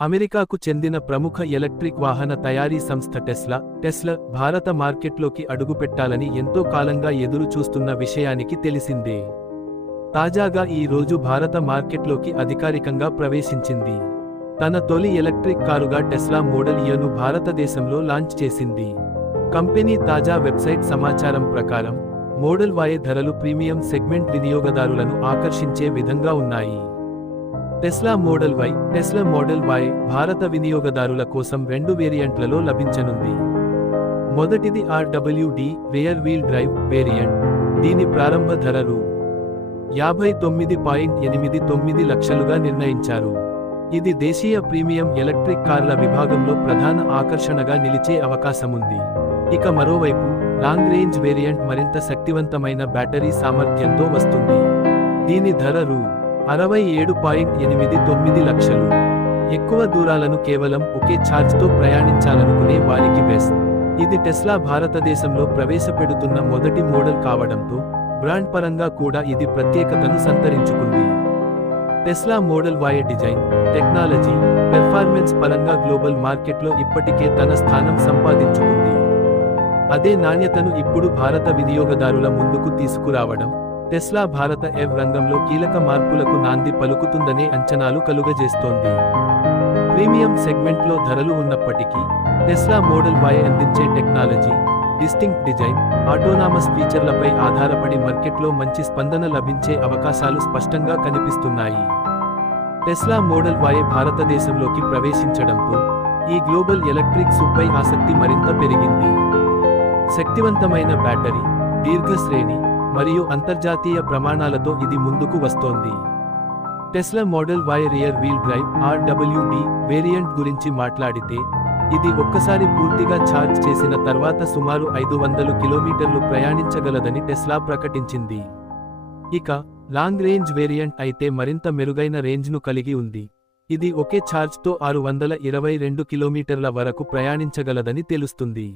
అమెరికాకు చెందిన ప్రముఖ ఎలక్ట్రిక్ వాహన తయారీ సంస్థ టెస్లా భారత మార్కెట్లోకి అడుగుపెట్టాలని ఎంతో కాలంగా ఎదురు చూస్తున్న విషయానికి తెలిసిందే. తాజాగా ఈ రోజు భారత మార్కెట్లోకి అధికారికంగా ప్రవేశించింది. తన తొలి ఎలక్ట్రిక్ కారుగా టెస్లా మోడల్ యను భారతదేశంలో లాంచ్ చేసింది. కంపెనీ తాజా వెబ్సైట్ సమాచారం ప్రకారం మోడల్ Y ధరలు ప్రీమియం సెగ్మెంట్ వినియోగదారులను ఆకర్షించే విధంగా ఉన్నాయి. టెస్లా మోడల్ Y భారత వినియోగదారుల కోసం 2 వేరియంట్లలో లభించనుంది. మొదటిది RWD rear wheel drive variant. దీని ప్రారంభ ధర రూ. 59.89 లక్షలుగా నిర్ణయించారు. ఇది దేశీయ ప్రీమియం ఎలక్ట్రిక్ కార్ల విభాగంలో ప్రధాన ఆకర్షణగా నిలిచే అవకాశముంది. ఇక మరోవైపు లాంగ్ రేంజ్ వేరియంట్ మరింత శక్తివంతమైన బ్యాటరీ సామర్థ్యంతో వస్తుంది. దీని ధర రూ. 67.89 లక్షలు. ఎక్కువ దూరాలను కేవలం ఒకే ఛార్జ్తో ప్రయాణించాలనుకునే వారికి బెస్ట్. ఇది టెస్లా భారతదేశంలో ప్రవేశపెడుతున్న మొదటి మోడల్ కావడంతో బ్రాండ్ పరంగా కూడా ఇది ప్రత్యేకతను సంతరించుకుంది. Tesla Model Y design, technology, performance పరంగా గ్లోబల్ మార్కెట్లో ఇప్పటికే తన స్థానం సంపాదించుకుంది. అదే నాణ్యతను ఇప్పుడు భారత వినియోగదారుల ముందుకు తీసుకురావడం టెస్లా భారత రంగంలో కీలక మార్పులకు నాంది పలుకుతుందనే అంచనాలు కలుగజేస్తోంది. ప్రీమియం సెగ్మెంట్లో ధరలు ఉన్నప్పటికీ టెస్లా మోడల్ Y అందించే టెక్నాలజీ, డిస్టింక్ట్ డిజైన్, ఆటోనామస్ ఫీచర్లపై ఆధారపడి మార్కెట్లో మంచి స్పందన లభించే అవకాశాలు స్పష్టంగా కనిపిస్తున్నాయి. టెస్లా మోడల్ Y భారతదేశంలోకి ప్రవేశించడంతో ఈ గ్లోబల్ ఎలక్ట్రిక్ సూపై ఆసక్తి మరింత పెరిగింది. శక్తివంతమైన బ్యాటరీ, దీర్ఘశ్రేణి మరియు అంతర్జాతీయ ప్రమాణాలతో ఇది ముందుకు వస్తోంది. Tesla Model Y rear wheel drive RWD variant గురించి మాట్లాడితే ఇది ఒక్కసారి పూర్తిగా ఛార్జ్ చేసిన తర్వాత సుమారు 500 కిలోమీటర్లు ప్రయాణించగలదని టెస్లా ప్రకటించింది. ఇక లాంగ్ రేంజ్ వేరియంట్ అయితే మరింత మెరుగైన రేంజ్ను కలిగి ఉంది. ఇది ఒకే ఛార్జ్తో 622 కిలోమీటర్ల వరకు ప్రయాణించగలదని తెలుస్తుంది.